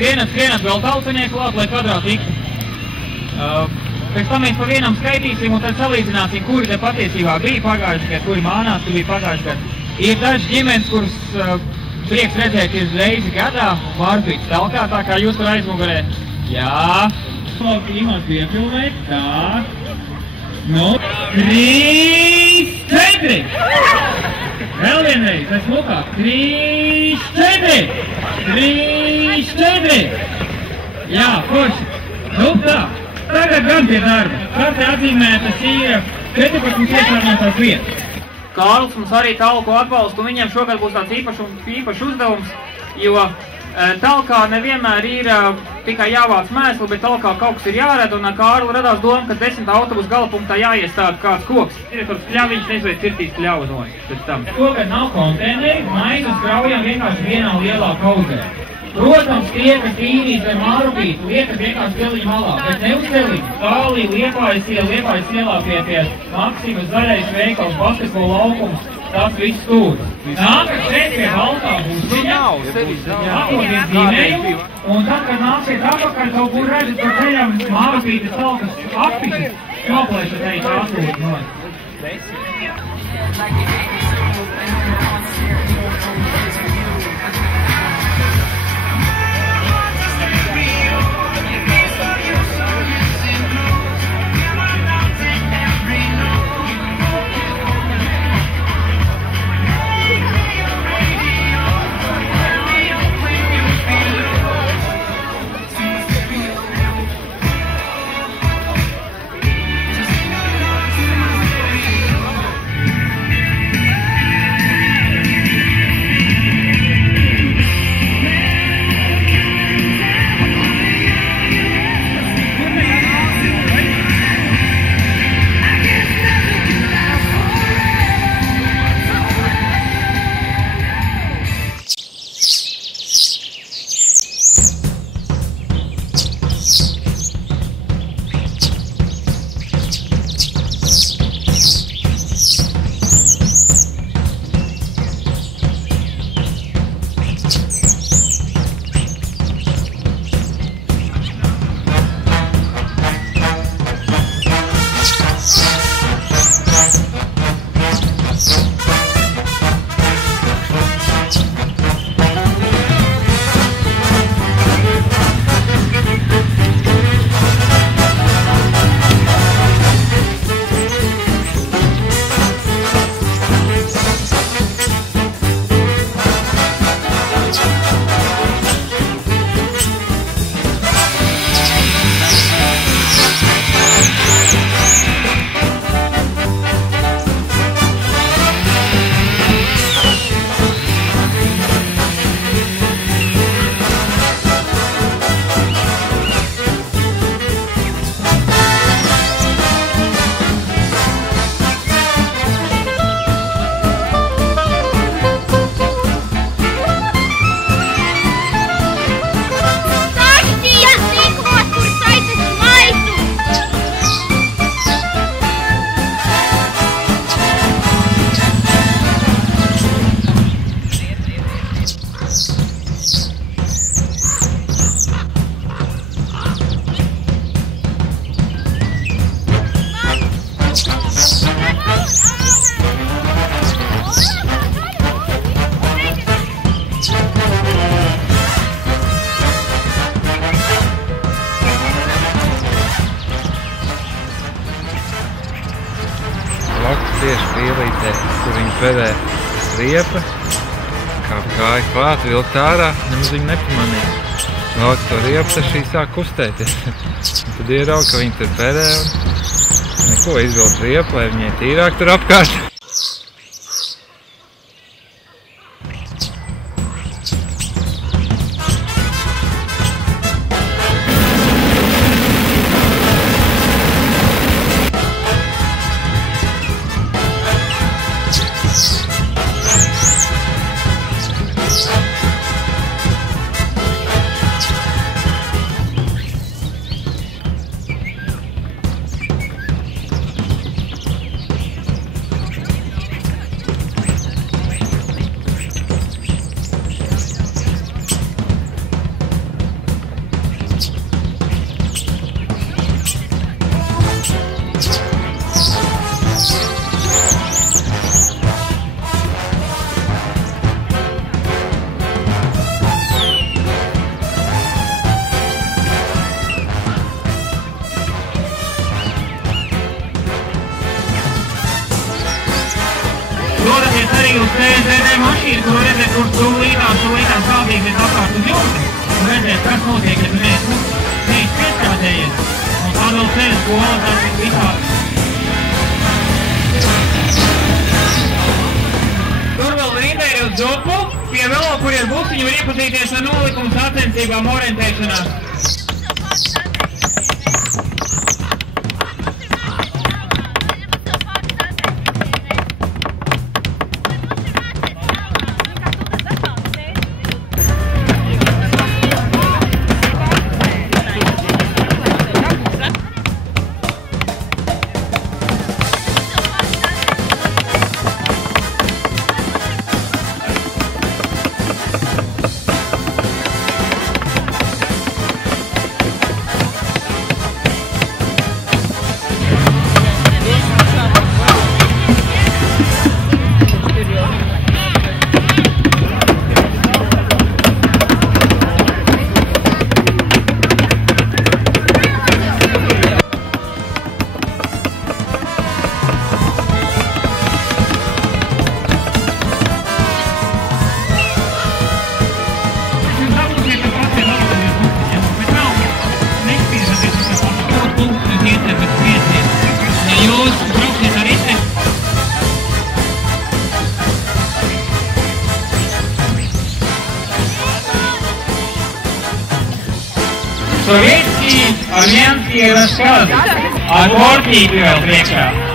Skrienam, vēl taucinieku klāt, lai kadrā tiktu. Pēc tam mēs pa vienam skaitīsim un tad salīdzināsim, kuri te patiesībā bija pagājuši gadu, kuri mānās, ka bija pagājuši gadu. Ir daži ģimenes, kuras prieks redzēt ir reizi gadā, Mārpīts talkā, tā kā jūs tur aizmugurē. Jā. Imants piepilvēt, tā. Nu, 3, 4. Vēl vienreiz, es lukāk. 3, 4. 3, 4. Jā, forši. Nu tā. Tagad gan pie darba. Karte atzīmētas ir 14 iesārņotās vietas. Kārlis mums arī talku atbalsta, un viņiem šogad būs tāds īpašs uzdevums, jo talkā nevienmēr ir tikai jāvāc mēsli, bet talkā kaut kas ir jārada, un Kārli radās doma, ka 10 autobusu galapunktā jāiestāda kāds koks. Ir tāds pļaviņš, nezinu, cirtīs pļavu no pēc tam. Šogad nav konteineri, maizus kraujam vienkārši vienā lielā kauzē. Protams, tie, kas tīrīs ar Mārupītu, liekas vienkārši celiņu malā, bet ne uz celiņu. Tālī Liepājas ielā pie Maksimas zaļais veikals, basketbola laukums, tas viss stūris. Nākat šeit pie baltā būsiņa, apodiet zīmējumu, un tad, kad nāksiet apakaļ, kaut kur redzat, ka ceļam Mārupītas talkas appišas, noplēšat arī tās no. Tieši pielītē, kur viņi tverē riepa, kā kāja klāt, vilkt ārā, nemaz viņi nepamanīja. Velk to riepu, tad šī sāk kustēties. Un tad ieraug, ka viņi tur perē un neko izvilkt riepu, lai viņai tīrāk tur apkārt. mašīna, kuru redzēt, kur stūlītās saldīsies apkārt uz jumta. Un redzēt, kas notiek, ja tu neesi pieskārtējies. Un tā vēl ceļa skola, tas visā. Tur vēl rindēri uz džopu, pie velo, kur ir busiņi, var iepazīties ar nolikumu sacensībām orientēšanās. Sovietski, armēnski ir skati, ar portīti vēl priekšā.